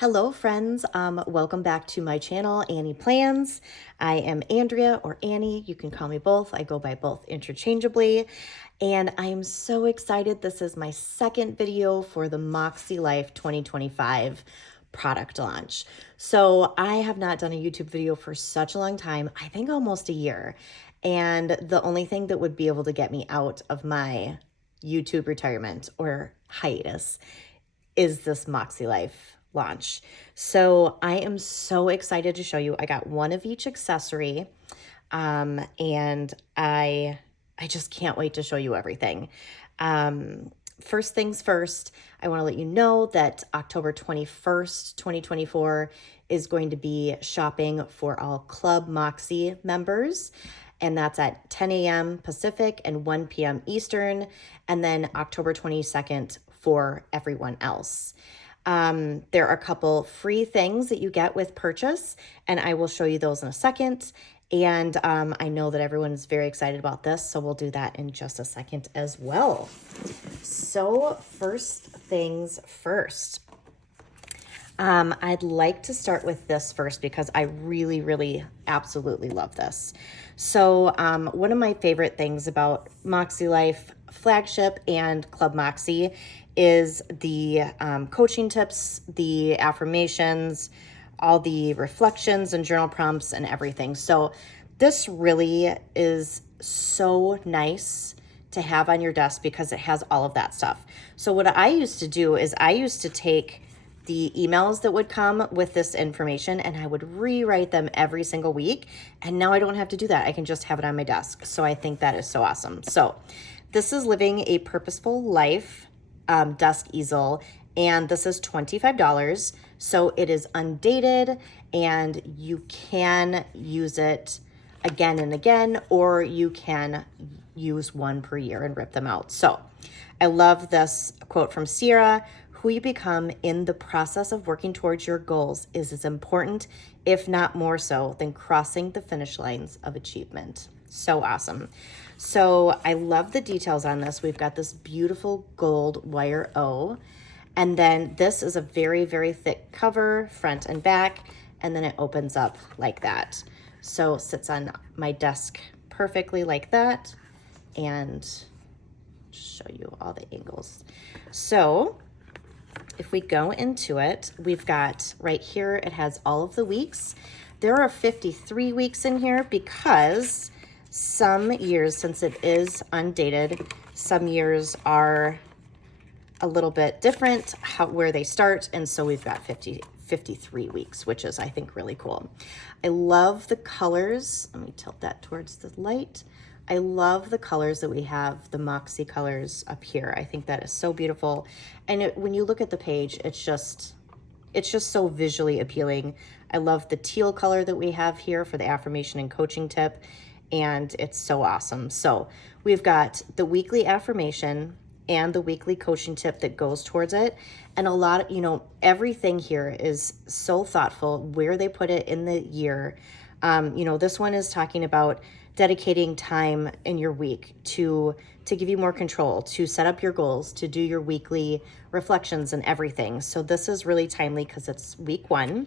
Hello friends, welcome back to my channel, Annie Plans. I am Andrea or Annie, you can call me both. I go by both interchangeably. And I am so excited. This is my second video for the MäksēLife 2025 product launch. So I have not done a YouTube video for such a long time, I think almost a year. And the only thing that would be able to get me out of my YouTube retirement or hiatus is this MäksēLife launch. So I am so excited to show you. I got one of each accessory, and I just can't wait to show you everything. First things first, I want to let you know that October 21st, 2024 is going to be shopping for all Club Mäksē members. And that's at 10 a.m. Pacific and 1 p.m. Eastern. And then October 22nd for everyone else. There are a couple free things that you get with purchase, and I will show you those in a second. And I know that everyone's very excited about this, so we'll do that in just a second as well. So first things first. I'd like to start with this first because I really, absolutely love this. So one of my favorite things about MäksēLife Flagship and Club Mäksē is the coaching tips, the affirmations, all the reflections and journal prompts and everything. So this really is so nice to have on your desk because it has all of that stuff. So what I used to do is I used to take the emails that would come with this information and I would rewrite them every single week. And now I don't have to do that. I can just have it on my desk. So I think that is so awesome. So this is Living a Purposeful Life desk easel, and this is $25. So it is undated and you can use it again and again, or you can use one per year and rip them out. So I love this quote from Sierra: who you become in the process of working towards your goals is as important, if not more so, than crossing the finish lines of achievement. So awesome. So I love the details on this. We've got this beautiful gold wire O, and then this is a very thick cover, front and back, and then it opens up like that. So it sits on my desk perfectly like that, and show you all the angles. So if we go into it, we've got right here, it has all of the weeks. There are 53 weeks in here because some years, since it is undated, some years are a little bit different where they start. And so we've got 53 weeks, which is, I think, really cool. I love the colors. Let me tilt that towards the light. I love the colors that we have, the Mäksē colors up here. I think that is so beautiful. And when you look at the page, it's just so visually appealing. I love the teal color that we have here for the affirmation and coaching tip, and it's so awesome. So we've got the weekly affirmation and the weekly coaching tip that goes towards it. And a lot of, everything here is so thoughtful where they put it in the year. This one is talking about dedicating time in your week to give you more control, to set up your goals, to do your weekly reflections and everything. So this is really timely because it's week 1.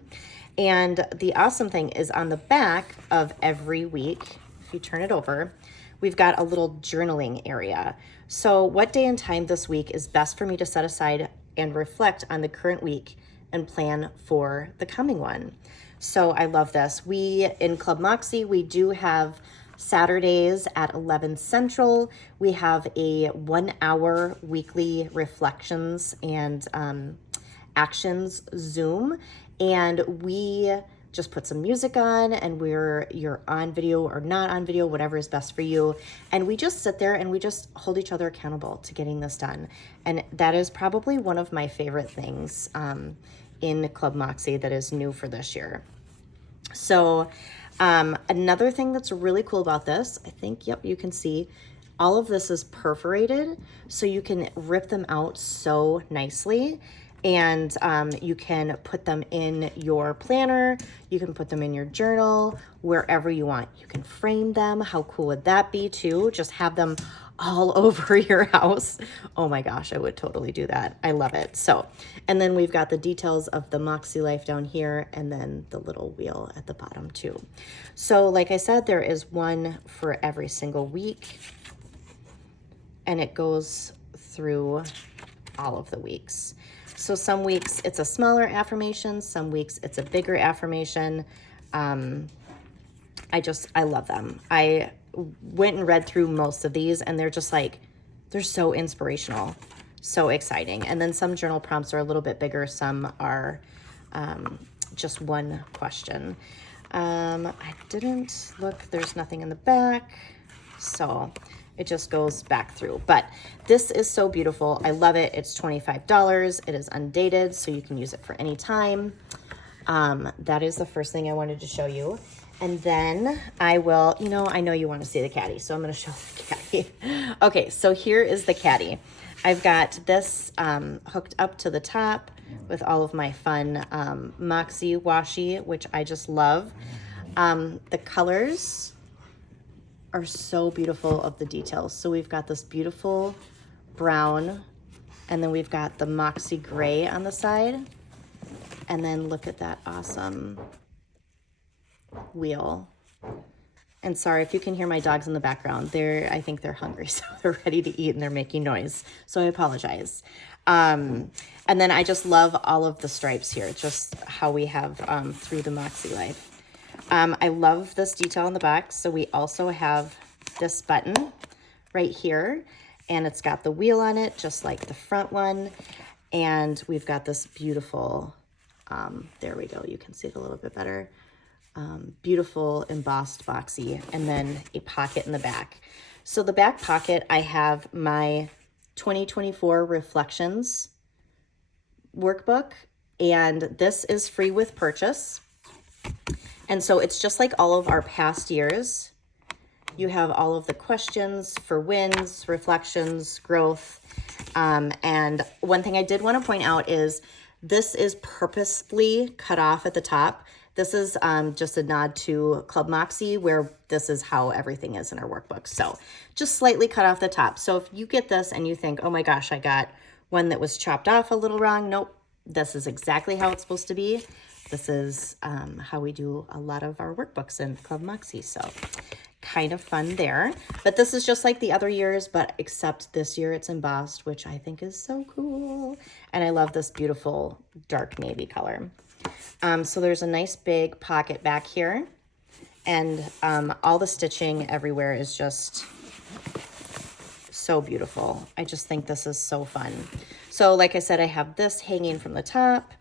And the awesome thing is on the back of every week, if you turn it over, we've got a little journaling area. So what day and time this week is best for me to set aside and reflect on the current week and plan for the coming one. So I love this. In Club Mäksē, we do have Saturdays at 11 Central. We have a 1-hour weekly reflections and actions Zoom. And we just put some music on, and you're on video or not on video, whatever is best for you. And we just sit there and we just hold each other accountable to getting this done. And that is probably one of my favorite things in Club Mäksē that is new for this year. So another thing that's really cool about this, I think, yep, you can see all of this is perforated, so you can rip them out so nicely. And you can put them in your planner, you can put them in your journal, wherever you want. You can frame them. How cool would that be too? Just have them all over your house. Oh my gosh, I would totally do that. I love it. So, and then we've got the details of the MäksēLife down here and then the little wheel at the bottom too. So like I said, there is one for every single week and it goes through all of the weeks. So some weeks it's a smaller affirmation, some weeks it's a bigger affirmation. I love them. I went and read through most of these and they're just like, they're so inspirational, so exciting. And then some journal prompts are a little bit bigger. Some are just one question. I didn't look, there's nothing in the back. So it just goes back through, but this is so beautiful. I love it. It's $25. It is undated, so you can use it for any time. That is the first thing I wanted to show you. And then I will, I know you want to see the caddy, so I'm going to show the caddy. Okay, so here is the caddy. I've got this hooked up to the top with all of my fun Mäksē washi, which I just love. The colors are so beautiful of the details. So we've got this beautiful brown, and then we've got the Mäksē gray on the side. And then look at that awesome wheel. And sorry if you can hear my dogs in the background. I think they're hungry, so they're ready to eat and they're making noise. So I apologize. And then I just love all of the stripes here, just how we have through the MäksēLife. I love this detail on the back. So we also have this button right here, and it's got the wheel on it, just like the front one. And we've got this beautiful, there we go, you can see it a little bit better. Beautiful embossed Mäksē, and then a pocket in the back. So the back pocket, I have my 2024 Reflections workbook, and this is free with purchase. And so it's just like all of our past years. You have all of the questions for wins, reflections, growth. And one thing I did want to point out is this is purposefully cut off at the top. This is just a nod to Club Mäksē, where this is how everything is in our workbook. So just slightly cut off the top. So if you get this and you think, oh my gosh, I got one that was chopped off a little wrong. Nope, this is exactly how it's supposed to be. This is how we do a lot of our workbooks in Club Mäksē. So kind of fun there. But this is just like the other years, but except this year it's embossed, which I think is so cool. And I love this beautiful dark navy color. So there's a nice big pocket back here, and all the stitching everywhere is just so beautiful. I just think this is so fun. So like I said, I have this hanging from the top.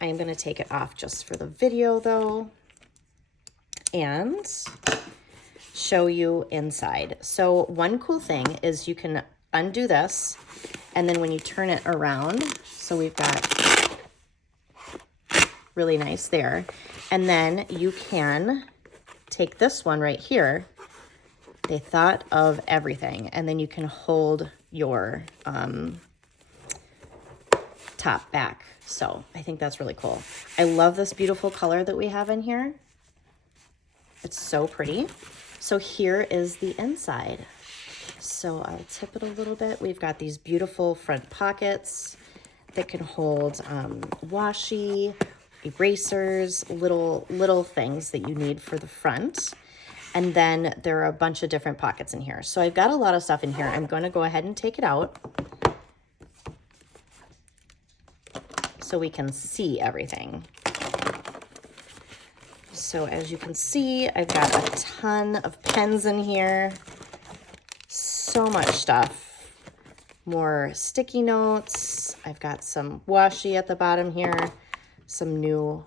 I am going to take it off just for the video though, and show you inside. So one cool thing is you can undo this, and then when you turn it around, so we've got really nice there. And then you can take this one right here. They thought of everything. And then you can hold your top back. So I think that's really cool. I love this beautiful color that we have in here. It's so pretty. So here is the inside. So I'll tip it a little bit. We've got these beautiful front pockets that can hold washi, erasers, little things that you need for the front. And then there are a bunch of different pockets in here. So I've got a lot of stuff in here. I'm going to go ahead and take it out so we can see everything. So as you can see, I've got a ton of pens in here. So much stuff. More sticky notes. I've got some washi at the bottom here. Some new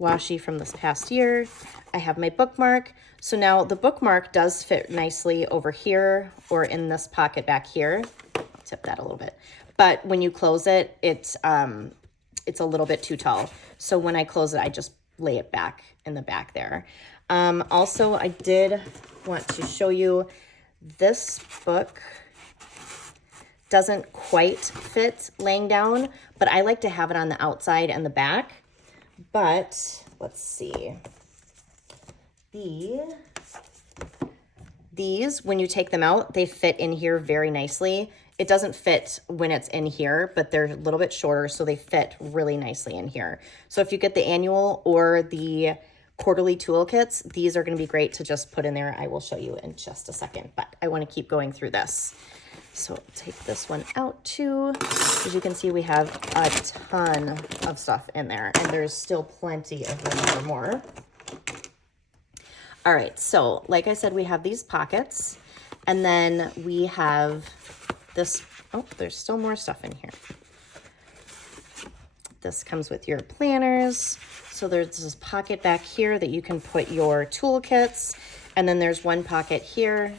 washi from this past year. I have my bookmark. So now the bookmark does fit nicely over here or in this pocket back here. Tip that a little bit. But when you close it, it's a little bit too tall. So when I close it, I just lay it back in the back there. Also, I did want to show you this book. Doesn't quite fit laying down, but I like to have it on the outside and the back. But let's see. The These, when you take them out, they fit in here very nicely. It doesn't fit when it's in here, but they're a little bit shorter, so they fit really nicely in here. So if you get the annual or the quarterly toolkits, these are going to be great to just put in there. I will show you in just a second, but I want to keep going through this. So take this one out too. As you can see, we have a ton of stuff in there, and there's still plenty of room for more. All right, so like I said, we have these pockets, and then we have this. Oh, there's still more stuff in here. This comes with your planners. So there's this pocket back here that you can put your toolkits, and then there's one pocket here,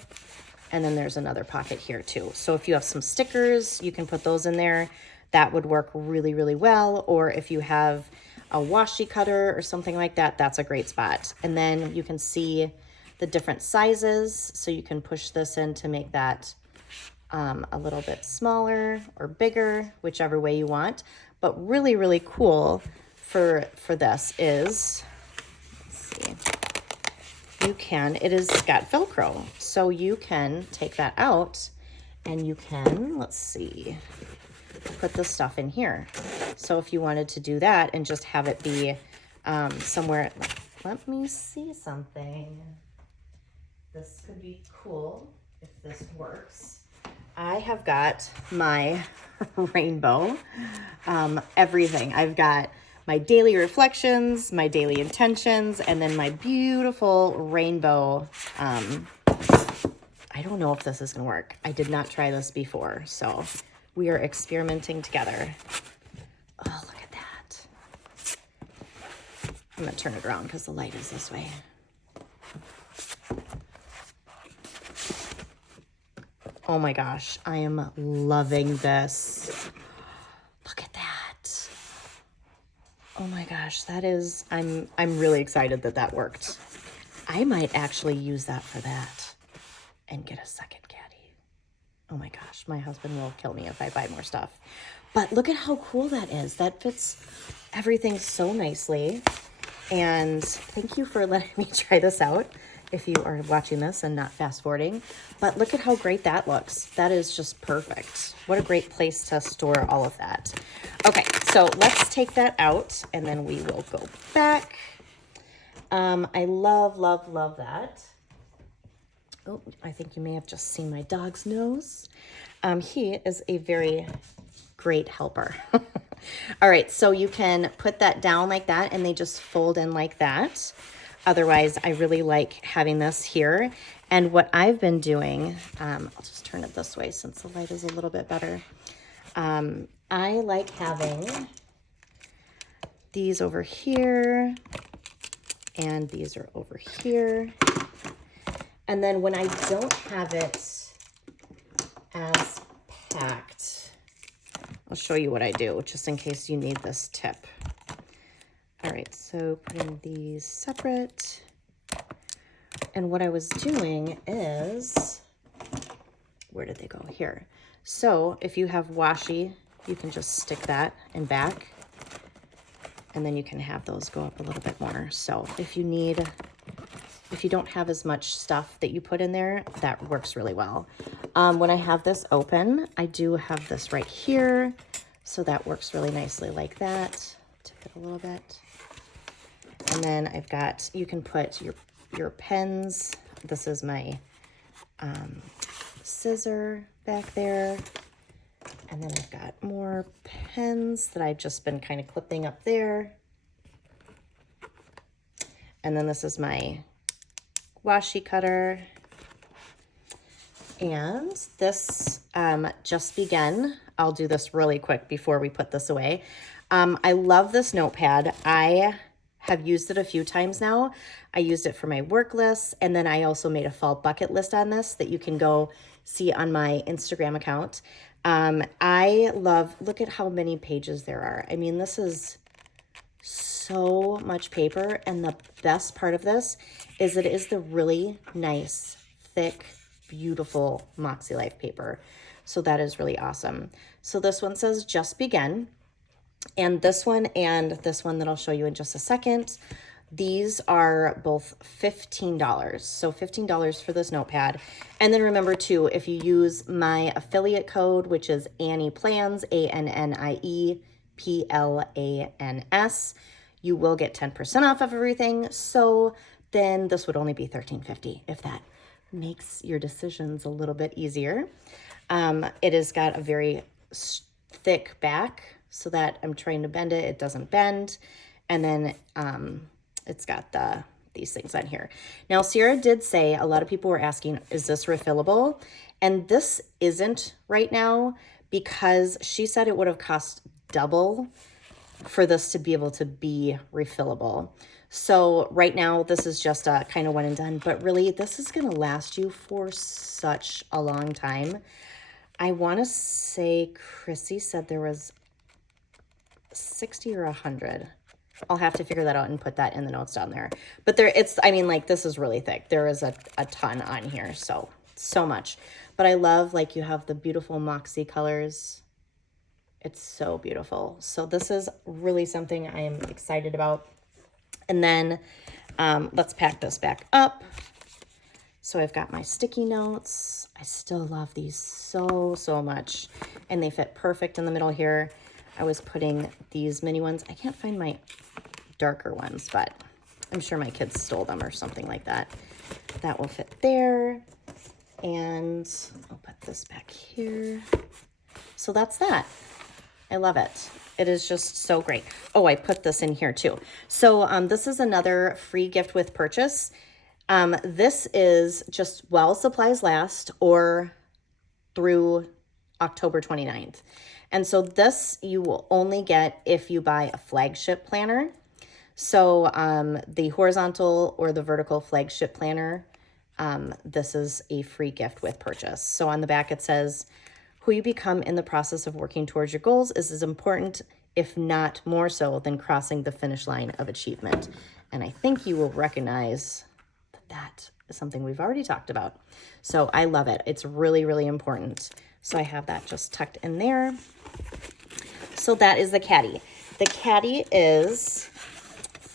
and then there's another pocket here too. So if you have some stickers, you can put those in there. That would work really, really well. Or if you have a washi cutter or something like that, that's a great spot. And then you can see the different sizes. So you can push this in to make that a little bit smaller or bigger, whichever way you want. But really, really cool for this is, let's see, it is got Velcro. So you can take that out and you can, let's see, put this stuff in here. So if you wanted to do that and just have it be somewhere, let me see something. This could be cool if this works. I have got my rainbow, everything. I've got my daily reflections, my daily intentions, and then my beautiful rainbow. I don't know if this is gonna work. I did not try this before, so we are experimenting together. Oh, look at that. I'm gonna turn it around because the light is this way. Oh my gosh, I am loving this. Look at that. Oh my gosh, that is, I'm really excited that that worked. I might actually use that for that and get a second caddy. Oh my gosh, my husband will kill me if I buy more stuff. But look at how cool that is. That fits everything so nicely. And thank you for letting me try this out if you are watching this and not fast forwarding. But look at how great that looks. That is just perfect. What a great place to store all of that. Okay, so let's take that out and then we will go back. I love, love, love that. Oh, I think you may have just seen my dog's nose. He is a very great helper. All right, so you can put that down like that and they just fold in like that. Otherwise, I really like having this here. And what I've been doing, I'll just turn it this way since the light is a little bit better. I like having these over here and these are over here. And then when I don't have it as packed, I'll show you what I do just in case you need this tip. All right, so putting these separate. And what I was doing is, where did they go? Here. So if you have washi, you can just stick that in back and then you can have those go up a little bit more. So if you don't have as much stuff that you put in there, that works really well. When I have this open, I do have this right here. So that works really nicely like that. Tip it a little bit. And then I've got, you can put your pens. This is my scissor back there. And then I've got more pens that I've just been kind of clipping up there. And then this is my washi cutter. And this just began. I'll do this really quick before we put this away. I love this notepad. I have used it a few times now. I used it for my work lists, and then I also made a fall bucket list on this that you can go see on my Instagram account. I love, look at how many pages there are. I mean, this is so much paper, and the best part of this is it is the really nice, thick, beautiful MäksēLife paper. So that is really awesome. So this one says just begin. And this one that I'll show you in just a second, These are both $15. So $15 for this notepad. And then remember too, if you use my affiliate code, which is Annie Plans, ANNIEPLANS, you will get 10% off of everything. So then this would only be $13.50 if that makes your decisions a little bit easier. It has got a very thick back so that I'm trying to bend it. It doesn't bend. And then it's got these things on here. Now, Sierra did say, a lot of people were asking, is this refillable? And this isn't right now because she said it would have cost double for this to be able to be refillable. So right now, this is just a kind of one and done, but really this is going to last you for such a long time. I want to say Chrissy said there was 60 or 100. I'll have to figure that out and put that in the notes down there. But I mean, like, this is really thick. There is a ton on here, so much. But I love, like, you have the beautiful Moxie colors. It's so beautiful. So this is really something I am excited about. And then let's pack this back up. So I've got my sticky notes. I still love these so much. And they fit perfect in the middle here. I was putting these mini ones. I can't find my darker ones, but I'm sure my kids stole them or something like that. That will fit there. And I'll put this back here. So that's that. I love it. It is just so great. Oh, I put this in here too. So this is another free gift with purchase. This is just while supplies last or through October 29th. And so this you will only get if you buy a flagship planner. So the horizontal or the vertical flagship planner, this is a free gift with purchase. So on the back it says, who you become in the process of working towards your goals is as important, if not more so, than crossing the finish line of achievement. And I think you will recognize that is something we've already talked about. So I love it. It's really important. So I have that just tucked in there. So that is the caddy. The caddy is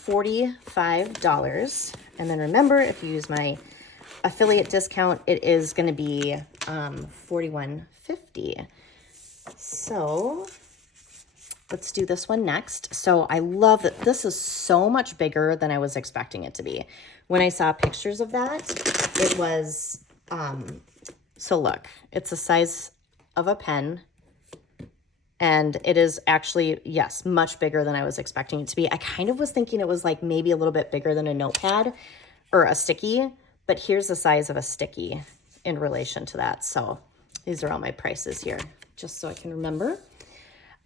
$45. And then remember, if you use my affiliate discount, it is going to be $41.50. So let's do this one next. So I love that this is so much bigger than I was expecting it to be. When I saw pictures of that, it was, so look, it's the size of a pen. And it is actually, yes, much bigger than I was expecting it to be. I kind of was thinking it was like maybe a little bit bigger than a notepad or a sticky, but here's the size of a sticky in relation to that. So these are all my prices here, just so I can remember.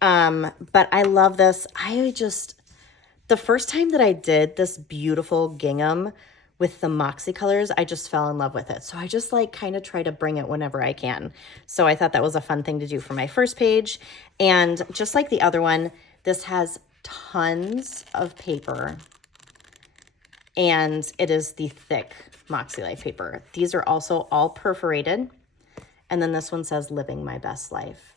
But I love this. The first time that I did this beautiful gingham with the Moxie colors, I just fell in love with it. So I just like kind of try to bring it whenever I can. So I thought that was a fun thing to do for my first page. And just like the other one, this has tons of paper. And it is the thick MäksēLife paper. These are also all perforated. And then this one says, living my best life.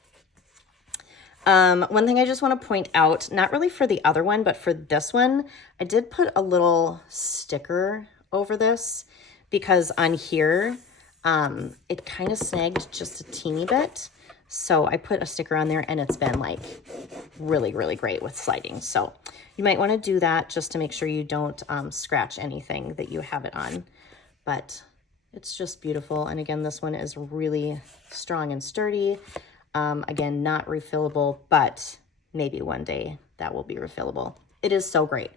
One thing I just want to point out, not really for the other one, but for this one, I did put a little sticker over this because on here, it kind of snagged just a teeny bit. So I put a sticker on there and it's been like really great with sliding. So you might want to do that just to make sure you don't scratch anything that you have it on. But it's just beautiful. And again, this one is really strong and sturdy. Again, not refillable, but maybe one day that will be refillable. It is so great.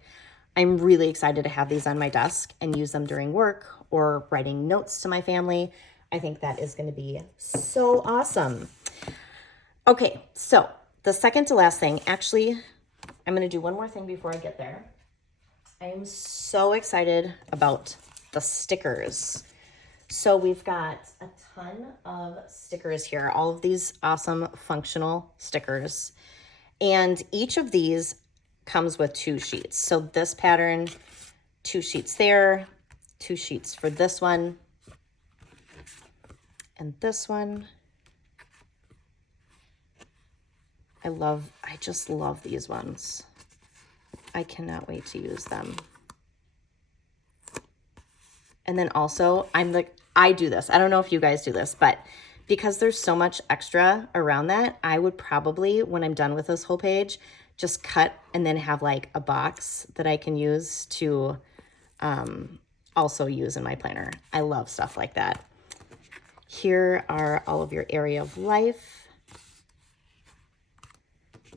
I'm really excited to have these on my desk and use them during work or writing notes to my family. I think that is going to be so awesome. Okay, so the second to last thing, actually, I'm going to do one more thing before I get there. I am so excited about the stickers. So we've got a ton of stickers here, all of these awesome functional stickers. And each of these comes with 2 sheets. So this pattern, 2 sheets there, 2 sheets for this one, and this one. I just love these ones. I cannot wait to use them. And then also I do this. I don't know if you guys do this, but because there's so much extra around that, I would probably, when I'm done with this whole page, just cut and then have like a box that I can use to also use in my planner. I love stuff like that. Here are all of your area of life.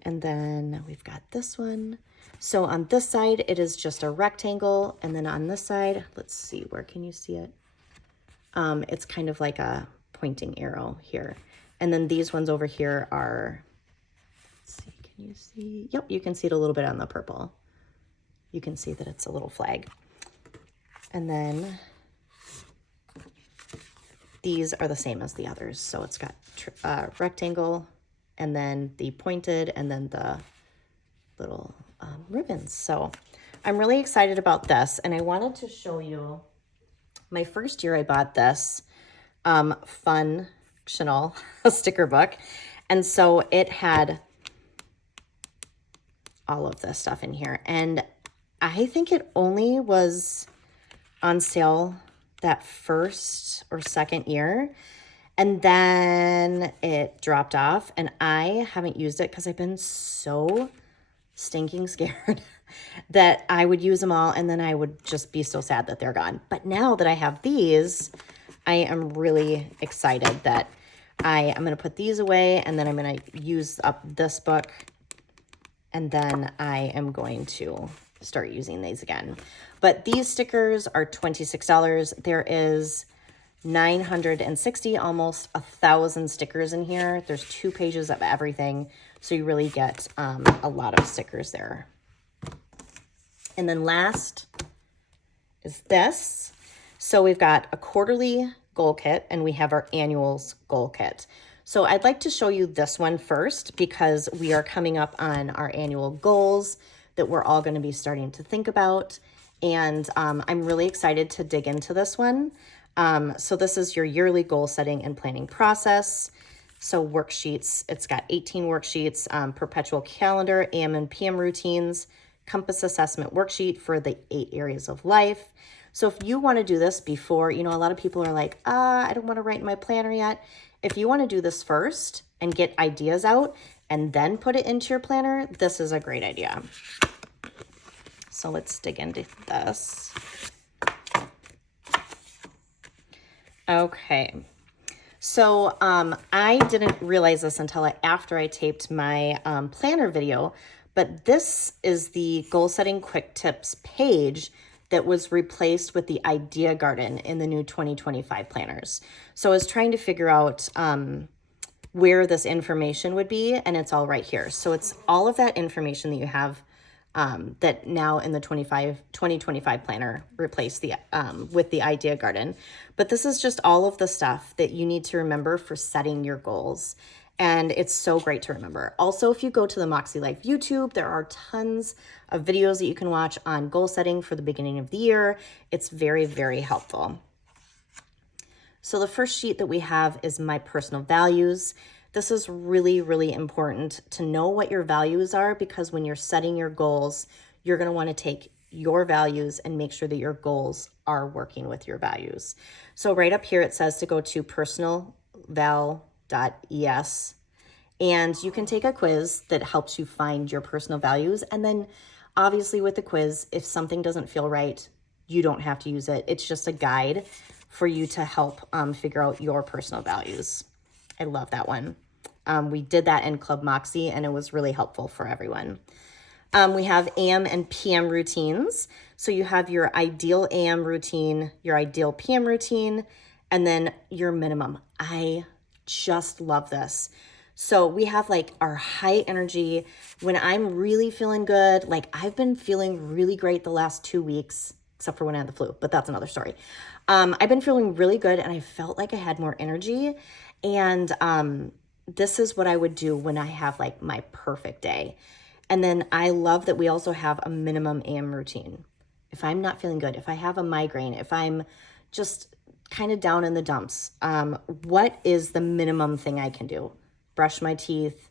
And then we've got this one. So on this side, it is just a rectangle. And then on this side, let's see, where can you see it? It's kind of like a pointing arrow here. And then these ones over here are, let's see, can you see? Yep, you can see it a little bit on the purple. You can see that it's a little flag. And then these are the same as the others. So it's got rectangle and then the pointed and then the little ribbons. So I'm really excited about this. And I wanted to show you my first year I bought this functional sticker book. And so it had all of this stuff in here. And I think it only was on sale that first or second year. And then it dropped off and I haven't used it because I've been so stinking scared that I would use them all and then I would just be so sad that they're gone. But now that I have these, I am really excited that I'm going to put these away and then I'm going to use up this book and then I am going to start using these again. But these stickers are $26. There is 960, almost 1,000 stickers in here. There's 2 pages of everything. So you really get a lot of stickers there. And then last is this. So we've got a quarterly goal kit and we have our annuals goal kit. So I'd like to show you this one first because we are coming up on our annual goals that we're all going to be starting to think about. And I'm really excited to dig into this one. So this is your yearly goal setting and planning process. So worksheets, it's got 18 worksheets, perpetual calendar, AM and PM routines, compass assessment worksheet for the 8 areas of life. So if you want to do this before, you know, a lot of people are like, I don't want to write my planner yet. If you want to do this first and get ideas out and then put it into your planner, this is a great idea. So let's dig into this. Okay. So I didn't realize this until after I taped my planner video, but this is the goal setting quick tips page that was replaced with the idea garden in the new 2025 planners. So I was trying to figure out where this information would be, and it's all right here. So it's all of that information that you have that now in the 2025 planner replaced the with the idea garden. But this is just all of the stuff that you need to remember for setting your goals. And it's so great to remember. Also, if you go to the MäksēLife YouTube, there are tons of videos that you can watch on goal setting for the beginning of the year. It's very, very helpful. So the first sheet that we have is my personal values. This is really, really important to know what your values are because when you're setting your goals, you're going to want to take your values and make sure that your goals are working with your values. So right up here, it says to go to personalval.es and you can take a quiz that helps you find your personal values. And then obviously with the quiz, if something doesn't feel right, you don't have to use it. It's just a guide for you to help figure out your personal values. I love that one. We did that in Club Moxie and it was really helpful for everyone. We have AM and PM routines. So you have your ideal AM routine, your ideal PM routine, and then your minimum. I just love this. So we have like our high energy when I'm really feeling good. Like I've been feeling really great the last 2 weeks, except for when I had the flu, but that's another story. I've been feeling really good and I felt like I had more energy. And this is what I would do when I have like my perfect day. And then I love that we also have a minimum AM routine. If I'm not feeling good, if I have a migraine, if I'm just kind of down in the dumps, what is the minimum thing I can do? Brush my teeth,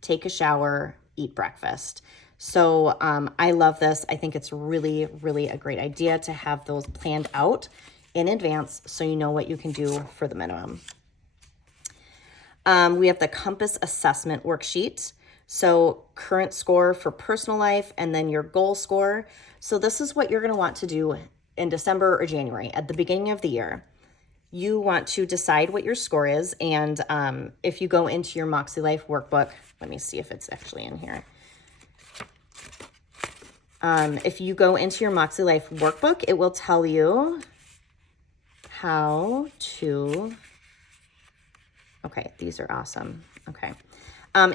take a shower, eat breakfast. So I love this. I think it's really, really a great idea to have those planned out in advance so you know what you can do for the minimum. We have the compass assessment worksheet. So current score for personal life and then your goal score. So this is what you're going to want to do in December or January at the beginning of the year. You want to decide what your score is. And if you go into your MäksēLife workbook, let me see if it's actually in here. If you go into your MäksēLife workbook, it will tell you how to, okay, these are awesome. Okay.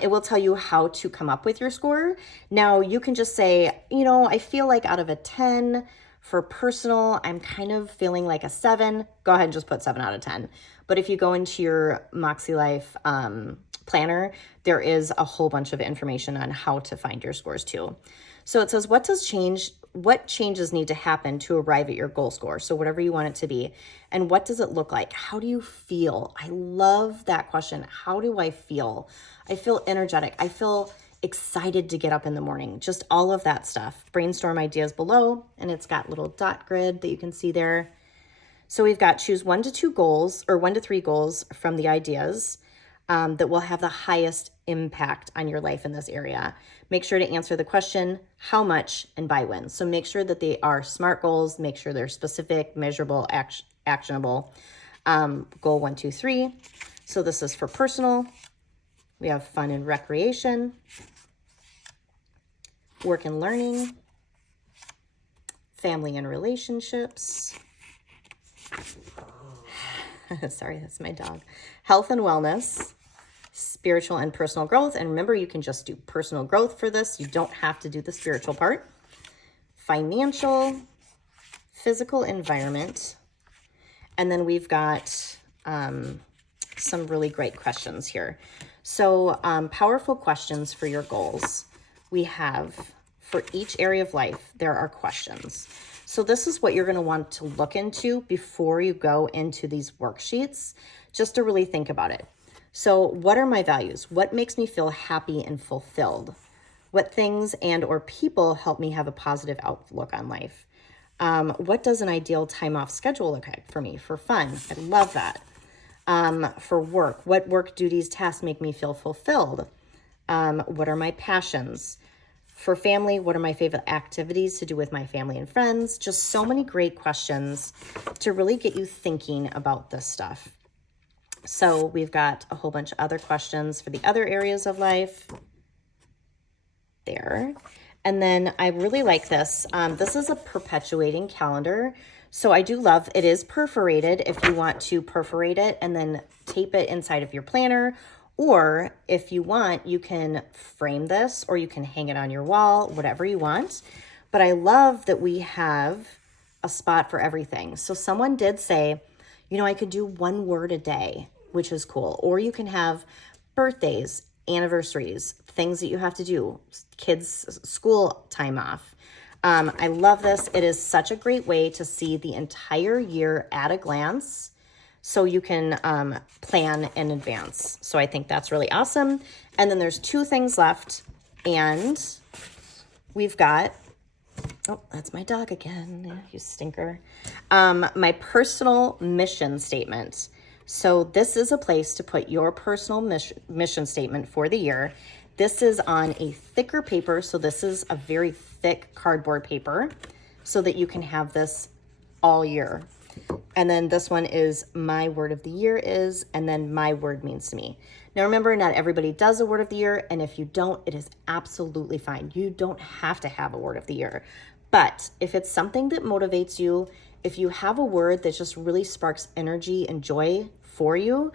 It will tell you how to come up with your score. Now you can just say, you know, I feel like out of a 10 for personal, I'm kind of feeling like a 7. Go ahead and just put 7 out of 10. But if you go into your MäksēLife planner, there is a whole bunch of information on how to find your scores too. So it says, what changes need to happen to arrive at your goal score? So whatever you want it to be. And what does it look like? How do you feel? I love that question. How do I feel? I feel energetic. I feel excited to get up in the morning. Just all of that stuff. Brainstorm ideas below, and it's got little dot grid that you can see there. So we've got choose 1 to 2 goals or 1 to 3 goals from the ideas that will have the highest impact on your life in this area. Make sure to answer the question, how much and by when. So make sure that they are SMART goals. Make sure they're specific, measurable, actionable. Goal 1, 2, 3. So this is for personal. We have fun and recreation, work and learning, family and relationships. Sorry, that's my dog. Health and wellness, spiritual and personal growth. And remember, you can just do personal growth for this. You don't have to do the spiritual part. Financial, physical environment. And then we've got some really great questions here. So powerful questions for your goals. We have, for each area of life, there are questions. So this is what you're going to want to look into before you go into these worksheets, just to really think about it. So what are my values? What makes me feel happy and fulfilled? What things and or people help me have a positive outlook on life? What does an ideal time off schedule look like for me? For fun, I love that. For work, what work duties, tasks make me feel fulfilled? What are my passions? For family, what are my favorite activities to do with my family and friends? Just so many great questions to really get you thinking about this stuff. So we've got a whole bunch of other questions for the other areas of life there. And then I really like this. This is a perpetuating calendar. So I do love, it is perforated if you want to perforate it and then tape it inside of your planner. Or if you want, you can frame this or you can hang it on your wall, whatever you want. But I love that we have a spot for everything. So someone did say, you know, I could do 1 word a day, which is cool. Or you can have birthdays, anniversaries, things that you have to do, kids' school time off. I love this. It is such a great way to see the entire year at a glance, so you can plan in advance. So I think that's really awesome. And then there's 2 things left, and we've got, oh, that's my dog again, you stinker. My personal mission statement. So this is a place to put your personal mission statement for the year. This is on a thicker paper, so this is a very thick cardboard paper so that you can have this all year. And then this one is my word of the year is, and then my word means to me. Now remember, not everybody does a word of the year, and if you don't, it is absolutely fine. You don't have to have a word of the year. But if it's something that motivates you, if you have a word that just really sparks energy and joy for you,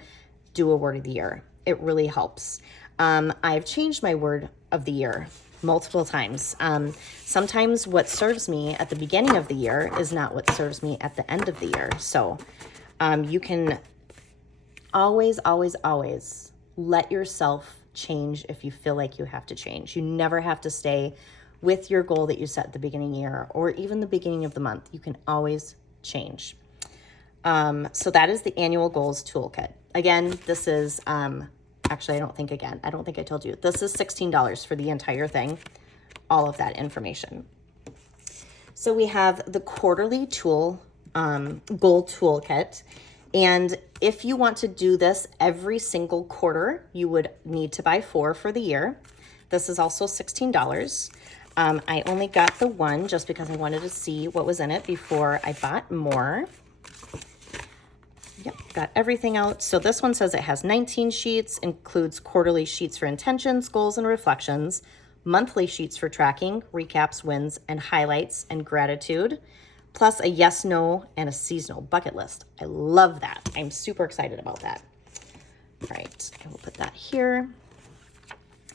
do a word of the year. It really helps. I've changed my word of the year multiple times. Sometimes what serves me at the beginning of the year is not what serves me at the end of the year. So you can always, always, always let yourself change if you feel like you have to change. You never have to stay with your goal that you set at the beginning of the year or even the beginning of the month. You can always change. So that is the annual goals toolkit. Again, this is, actually, I don't think I told you. This is $16 for the entire thing, all of that information. So we have the quarterly tool goal toolkit. And if you want to do this every single quarter, you would need to buy 4 for the year. This is also $16. I only got the one just because I wanted to see what was in it before I bought more. Yep, got everything out. So this one says it has 19 sheets, includes quarterly sheets for intentions, goals, and reflections, monthly sheets for tracking, recaps, wins, and highlights, and gratitude, plus a yes, no, and a seasonal bucket list. I love that. I'm super excited about that. All right, I will put that here.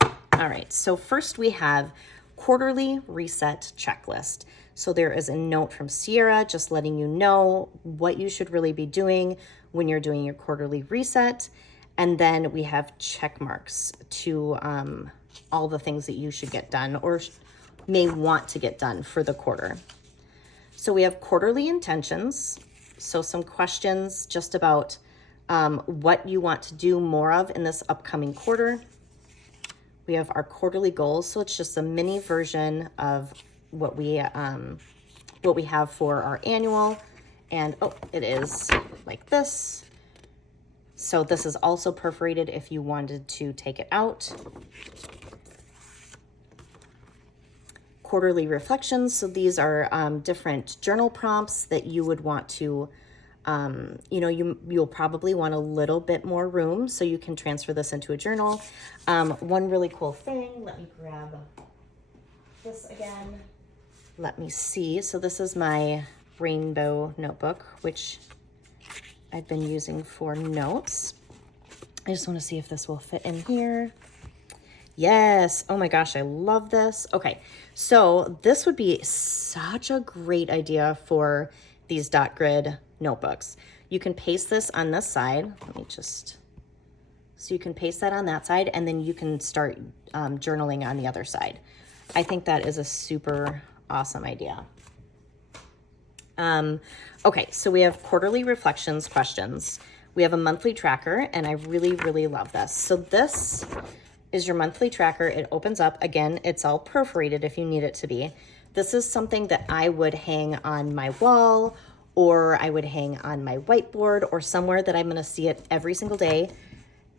All right, so first we have quarterly reset checklist. So there is a note from Sierra just letting you know what you should really be doing when you're doing your quarterly reset. And then we have check marks to all the things that you should get done or may want to get done for the quarter. So we have quarterly intentions. So some questions just about what you want to do more of in this upcoming quarter. We have our quarterly goals. So it's just a mini version of what we have for our annual. And oh, it is like this. So this is also perforated if you wanted to take it out. Quarterly reflections. So these are different journal prompts that you would want to, you'll probably want a little bit more room so you can transfer this into a journal. One really cool thing, let me grab this again. Let me see. So this is my rainbow notebook, which I've been using for notes. I just want to see if this will fit in here. Yes. Oh my gosh, I love this. Okay, so this would be such a great idea for these dot grid notebooks. You can paste this on this side. Let me just, so you can paste that on that side and then you can start journaling on the other side. I think that is a super awesome idea. Okay, so we have quarterly reflections questions. We have a monthly tracker, and I really, really love this. So this is your monthly tracker. It opens up. Again, it's all perforated if you need it to be. This is something that I would hang on my wall, or I would hang on my whiteboard, or somewhere that I'm going to see it every single day.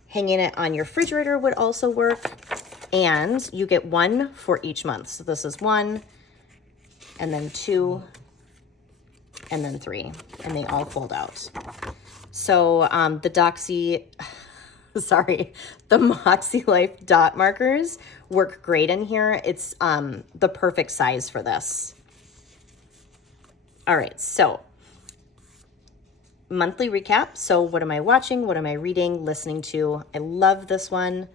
Hanging it on your refrigerator would also work. And you get one for each month. So this is 1, and then 2, and then 3, and they all fold out. So the MäksēLife dot markers work great in here. It's the perfect size for this. All right, so monthly recap. So what am I watching? What am I reading, listening to? I love this one.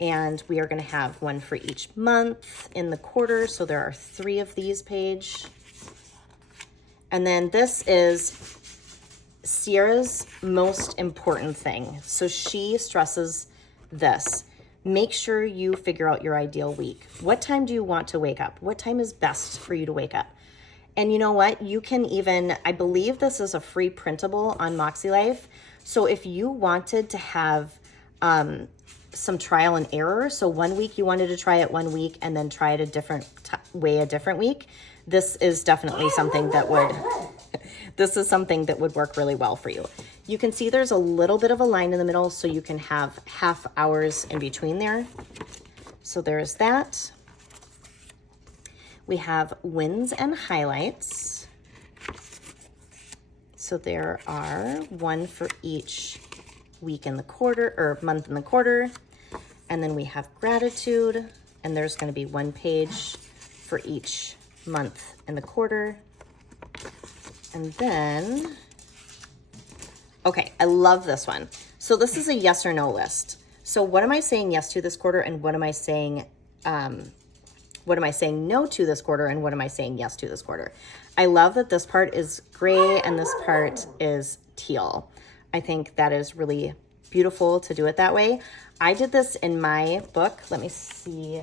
And we are going to have one for each month in the quarter. So there are 3 of these page. And then this is Sierra's most important thing. So she stresses this. Make sure you figure out your ideal week. What time do you want to wake up? What time is best for you to wake up? And you know what? You can even, I believe this is a free printable on MäksēLife. So if you wanted to have some trial and error, so one week you wanted to try it one week and then try it a different way a different week, this is definitely something that would, work really well for you. You can see there's a little bit of a line in the middle, so you can have half hours in between there. So there's that. We have wins and highlights. So there are 1 for each week in the quarter or month in the quarter. And then we have gratitude, and there's going to be 1 page for each month in the quarter. And then, okay, I love this one. So this is a yes or no list. So what am I saying yes to this quarter, and what am I saying no to this quarter, and what am I saying yes to this quarter? I love that this part is gray and this part is teal. I think that is really beautiful to do it that way. I did this in my book. Let me see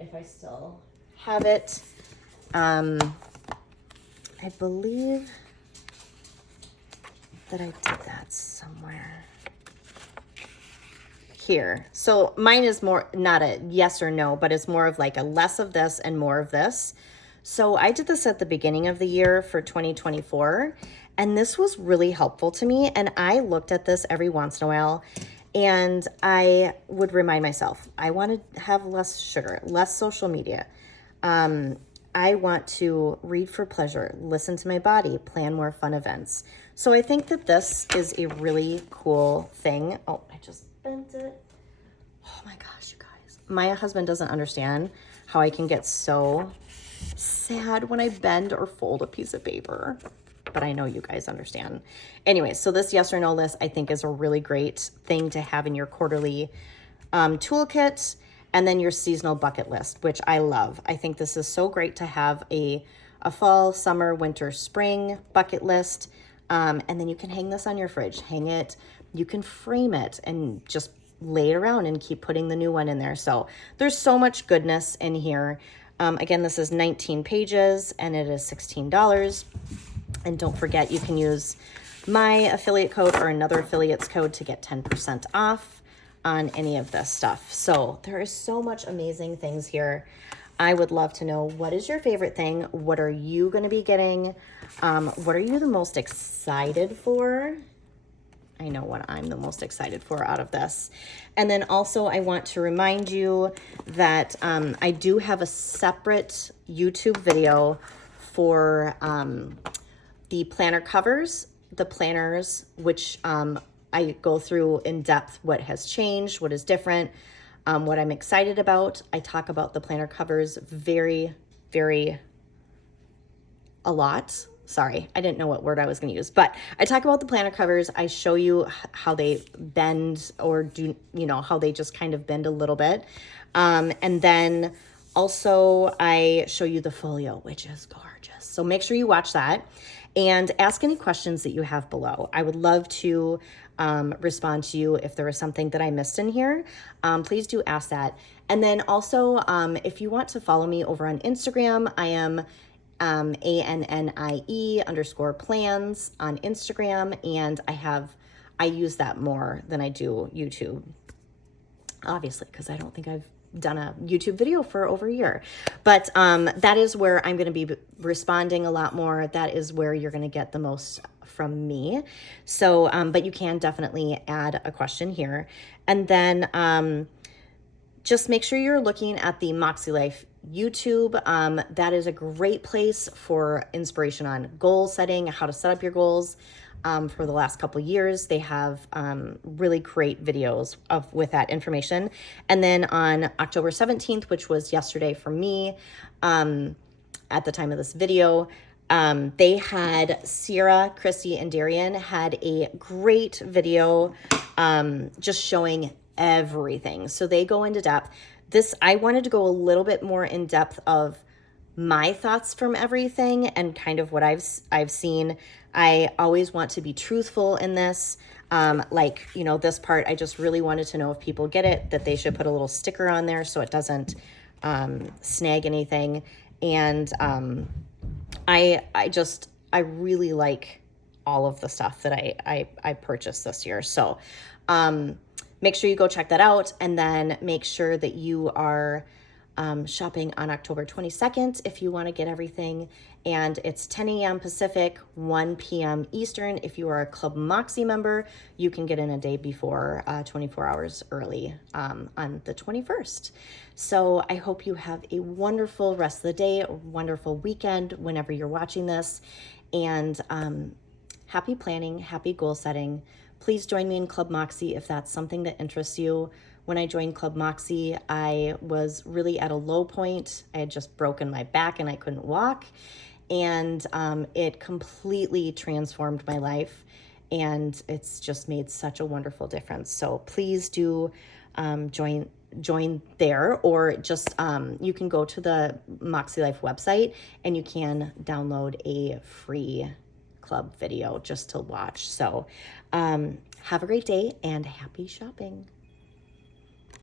if I still have it. I believe that I did that somewhere here. So mine is more not a yes or no, but it's more of like a less of this and more of this. So I did this at the beginning of the year for 2024, and this was really helpful to me. And I looked at this every once in a while, and I would remind myself, I want to have less sugar, less social media. I want to read for pleasure, listen to my body, plan more fun events. So I think that this is a really cool thing. Oh, I just bent it. Oh my gosh, you guys. My husband doesn't understand how I can get so sad when I bend or fold a piece of paper, but I know you guys understand. Anyway, so this yes or no list I think is a really great thing to have in your quarterly toolkit, and then your seasonal bucket list, which I love. I think this is so great to have a fall, summer, winter, spring bucket list. And then you can hang this on your fridge, hang it, you can frame it and just lay it around and keep putting the new one in there. So there's so much goodness in here. Again, this is 19 pages and it is $16. And don't forget, you can use my affiliate code or another affiliate's code to get 10% off on any of this stuff. So there is so much amazing things here. I would love to know, what is your favorite thing? What are you going to be getting? What are you the most excited for? I know what I'm the most excited for out of this. And then also I want to remind you that I do have a separate YouTube video for the planner covers, the planners, which I go through in depth what has changed, what is different, what I'm excited about. I talk about the planner covers very, very a lot. Sorry, I didn't know what word I was going to use, but I talk about the planner covers. I show you how they bend or do, how they just kind of bend a little bit. And then also I show you the folio, which is gorgeous. So make sure you watch that and ask any questions that you have below. I would love to respond to you if there was something that I missed in here. Please do ask that. And then also, if you want to follow me over on Instagram, I am ANNIE_plans on Instagram, and I use that more than I do YouTube, obviously, because I don't think I've done a YouTube video for over a year. But that is where I'm going to be responding a lot more. That is where you're going to get the most from me. So, but you can definitely add a question here. And then just make sure you're looking at the MäksēLife YouTube. That is a great place for inspiration on goal setting, how to set up your goals. For the last couple of years, they have really great videos with that information. And then on October 17th, which was yesterday for me, at the time of this video, they had Sierra, Christy, and Darian had a great video just showing everything. So they go into depth. I wanted to go a little bit more in depth of my thoughts from everything and kind of what I've seen. I always want to be truthful in this. This part, I just really wanted to know if people get it, that they should put a little sticker on there so it doesn't snag anything. And I really like all of the stuff that I purchased this year. So make sure you go check that out, and then make sure that you are shopping on October 22nd if you want to get everything. And it's 10 a.m. Pacific, 1 p.m. Eastern. If you are a Club Mäksē member, you can get in a day before, 24 hours early on the 21st. So I hope you have a wonderful rest of the day, a wonderful weekend whenever you're watching this. And happy planning, happy goal setting. Please join me in Club Mäksē if that's something that interests you. When I joined Club Mäksē, I was really at a low point. I had just broken my back and I couldn't walk. And it completely transformed my life. And it's just made such a wonderful difference. So please do join there, or just you can go to the MäksēLife website and you can download a free club video just to watch. So have a great day and happy shopping.